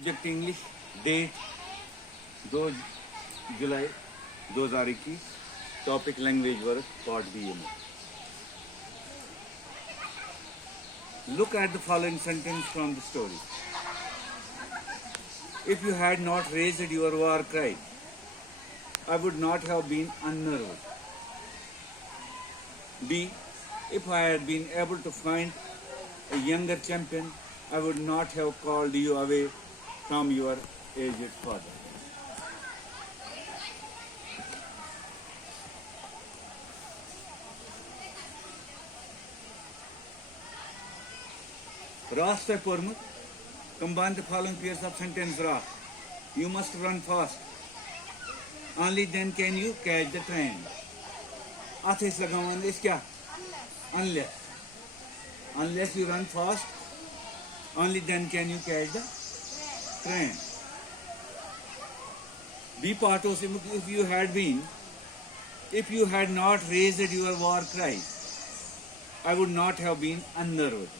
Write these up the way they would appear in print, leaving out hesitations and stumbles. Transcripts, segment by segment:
Subject English, date 2 July 2021, topic language work part BMO. Look at the following sentence from the story. If you had not raised your war cry, I would not have been unnerved. B. If I had been able to find a younger champion, I would not have called you away from your aged father. Ross Pormut, combine the following pairs of sentence Ross. You must run fast. Only then can you catch the train. Ath is lagawan is kya? Unless. Unless you run fast, only then can you catch the train. B part of if you had not raised your war cry, I would not have been unnerved.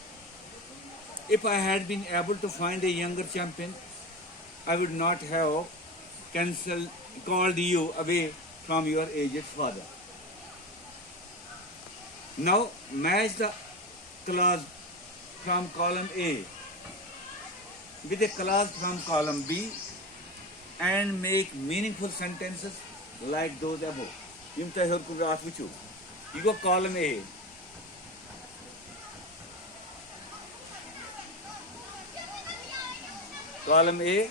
If I had been able to find a younger champion, I would not have called you away from your aged father. Now match the clause from column A with a clause from column B and make meaningful sentences like those above. You go column A. Column A.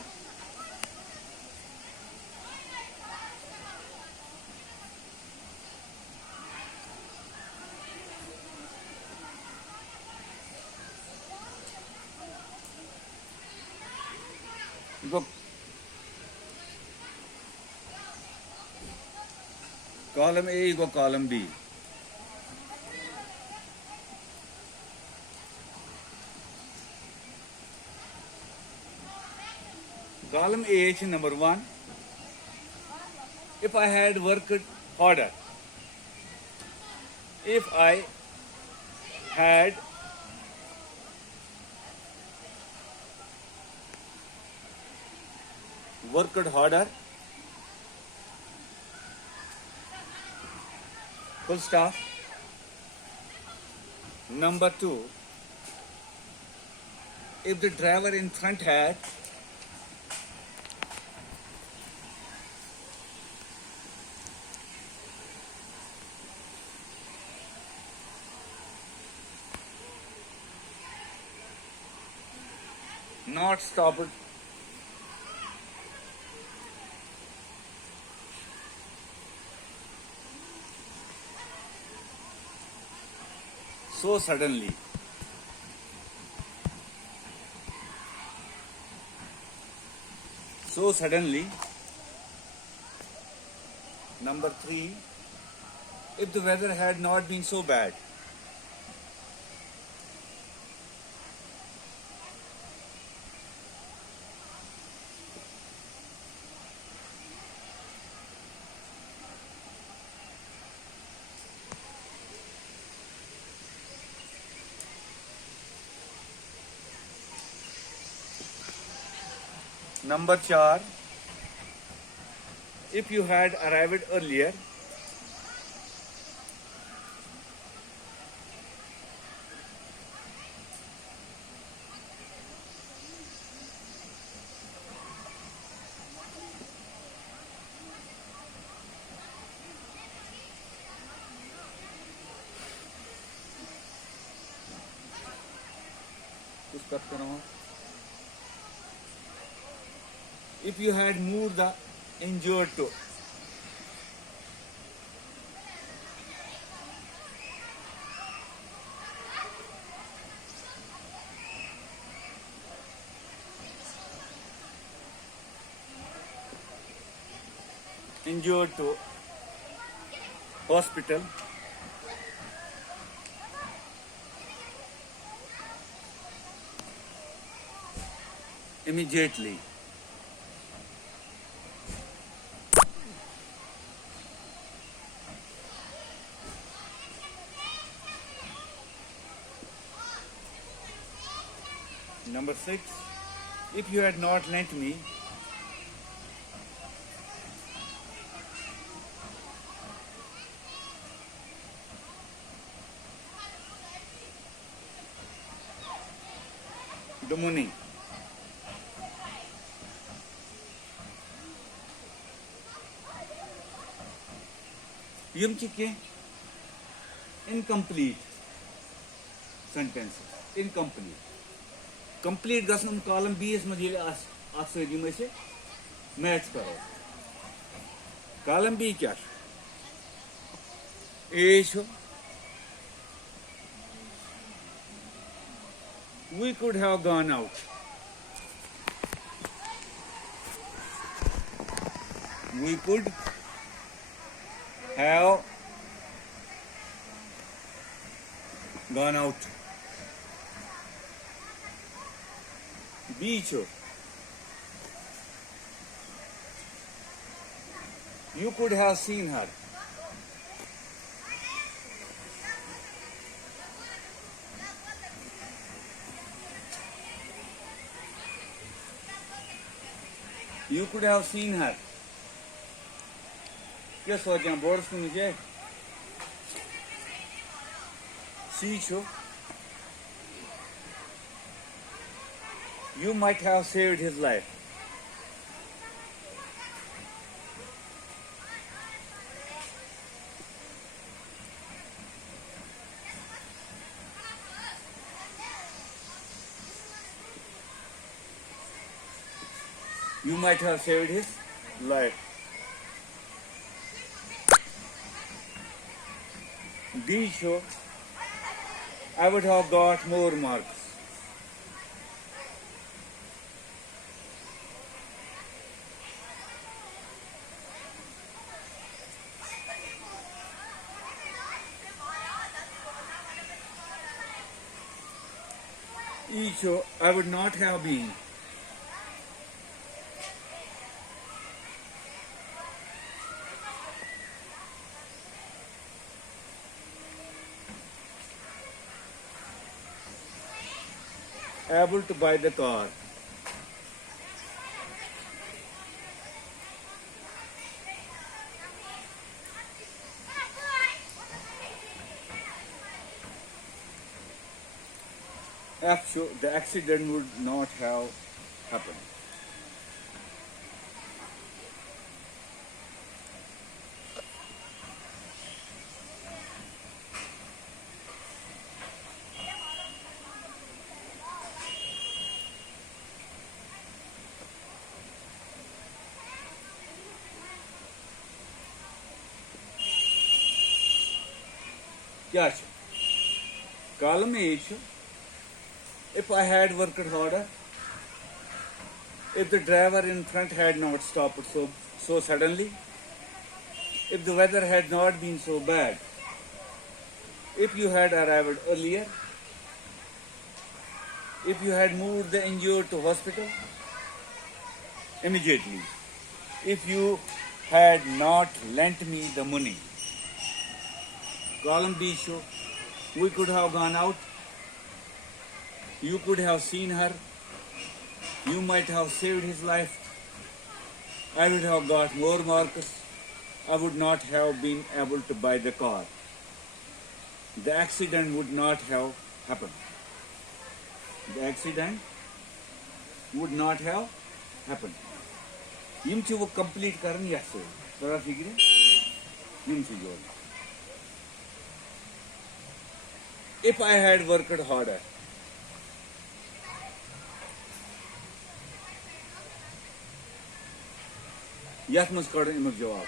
You go column A, you go column B. Column A, number 1. If I had worked harder, if I had worked harder, full stop. Number 2, if the driver in front had not stopped so suddenly. Number 3, if the weather had not been so bad. Number 4, if you had arrived earlier. If you had moved the injured toe. Injured to hospital. Immediately. Number 6, If you had not lent me the money, yum chike incomplete sentences. Incomplete. Complete gasnum column B is mujhe as में से match करो. Column B क्या है? A छो. We could have gone out. We could have gone out. B छो. You could have seen her. You could have seen her. क्या सोचा board से मुझे? C छो. You might have saved his life. You might have saved his life. D show. I would have got more marks. E show. I would not have been. Able to buy the car. F show. The accident would not have happened. क्या छो? Column A छो. If I had worked harder, if the driver in front had not stopped so suddenly, if the weather had not been so bad, if you had arrived earlier, if you had moved the injured to hospital immediately, if you had not lent me the money. Column B show. We could have gone out. You could have seen her. You might have saved his life. I would have got more marks. I would not have been able to buy the car. The accident would not have happened. The accident would not have happened. Yim chi wo complete karan yaso. Tora figure. Yim chi jo. If I had worked harder. Yat must cut in jawab.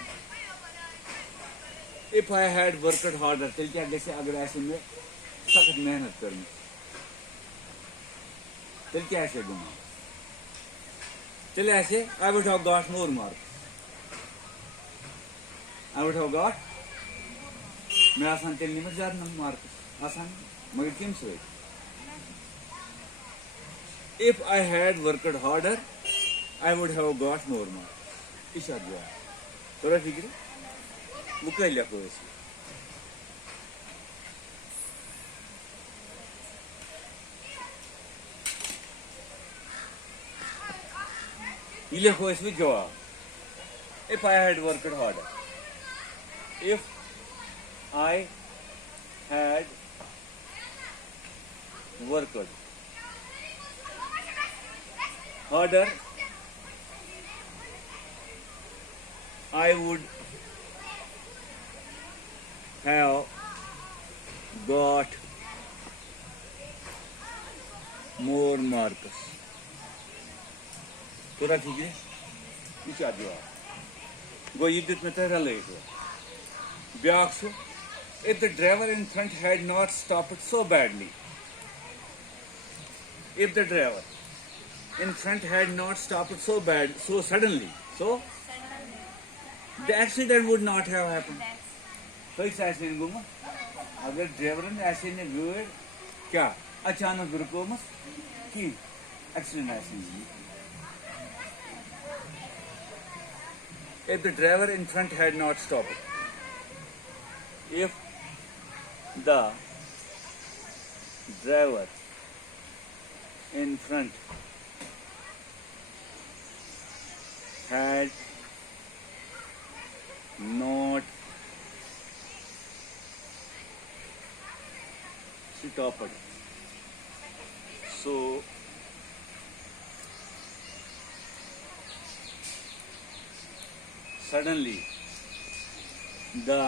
If I had worked harder, tel क्या जैसे अगर ऐसे में सख्त मेहनत करनी, tel क्या ऐसे गुमा, tel ऐसे I would have got more marks. I would have got, मैं आसान tel नहीं मर ज़्यादा marks, आसान, मगर किम से? If I had worked harder, I would have got more marks. इशाद जवाब. तोरा फिक्र? मुकैलिया को ऐसे. ये लिखो इसमें जवाब. If I had worked harder. If I had worked harder, I would have got more marks. पूरा ठीक है? ये क्या जवाब? गो ये दित में तेरा ले गया. ब्याख सो. If the driver in front had not stopped so badly. If the driver in front had not stopped so suddenly, so the accident would not have happened. तो इस ऐसे नहीं घूमा. अगर ड्राइवर ने ऐसे नहीं गाड़ी क्या अचानक रुको मत कि एक्सीडेंट ऐसे नहीं. If the driver in front had not stopped, if the driver in front had not stopped, so suddenly the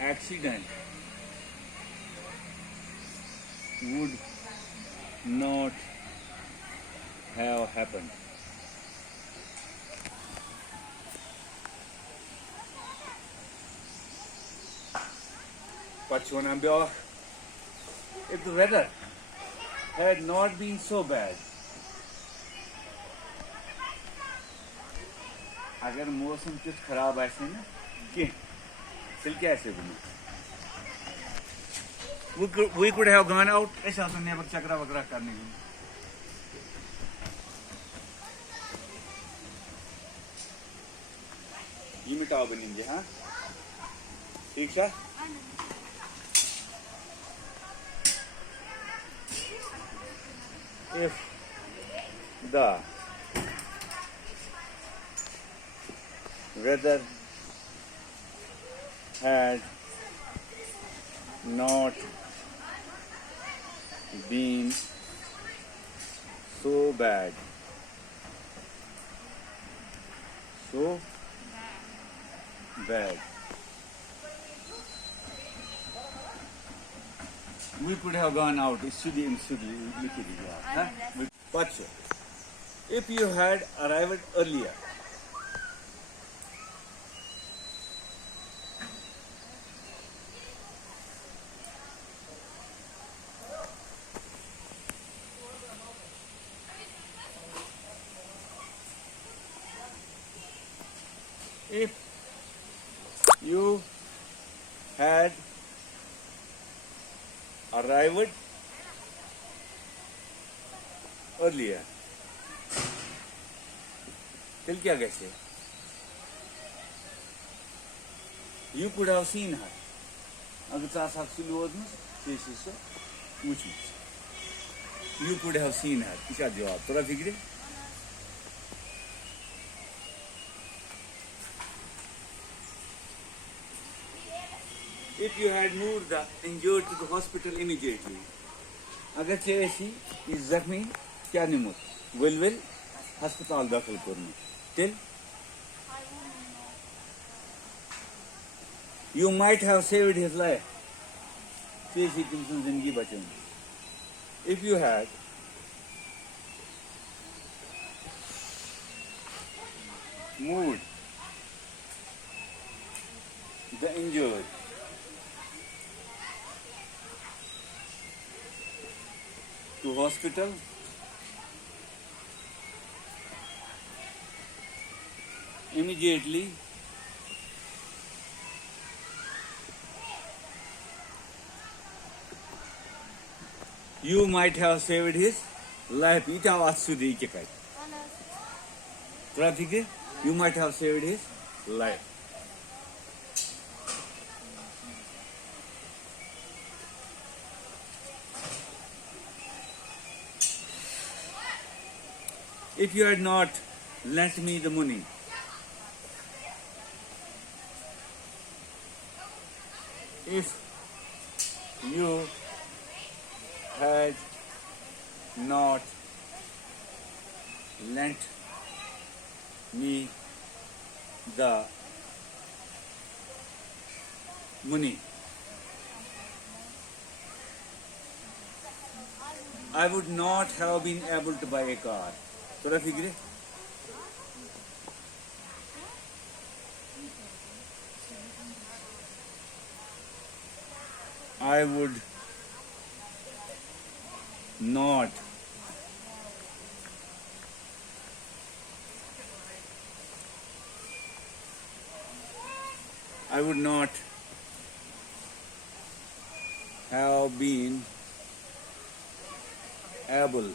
accident would not have happened. Pachwana, if the weather had not been so bad, अगर मौसम कुछ खराब ऐसे ना कि सिल कैसे बने, we could have gone out ऐसा तो नेबर चक्रा वगैरह करने के लिए. ये मिटाओ बनेंगे. हाँ ठीक है. If the weather had not been so bad, we could have gone out. But if you had arrived earlier, if you had arrived earlier, till क्या कैसे? You could have seen her. अगर चार साल सुन लो ना, चीज़ से मुझ You could have seen her. क्या जवाब? थोड़ा फिक्रे? If you had moved the injured to the hospital immediately, अगर चेसी इस जख्मी क्या निमुत, विल अस्पताल दाखिल करने, till you might have saved his life. चेसी तुमसे जिंदगी बचेंगे. If you had moved the injured to hospital immediately, you might have saved his life. Ita आवाज सुधी के काय. थोड़ा ठीक है? You might have saved his life. if you had not lent me the money. If you had not lent me the money, I would not have been able to buy a car. थोड़ा फिक्र I would not have been able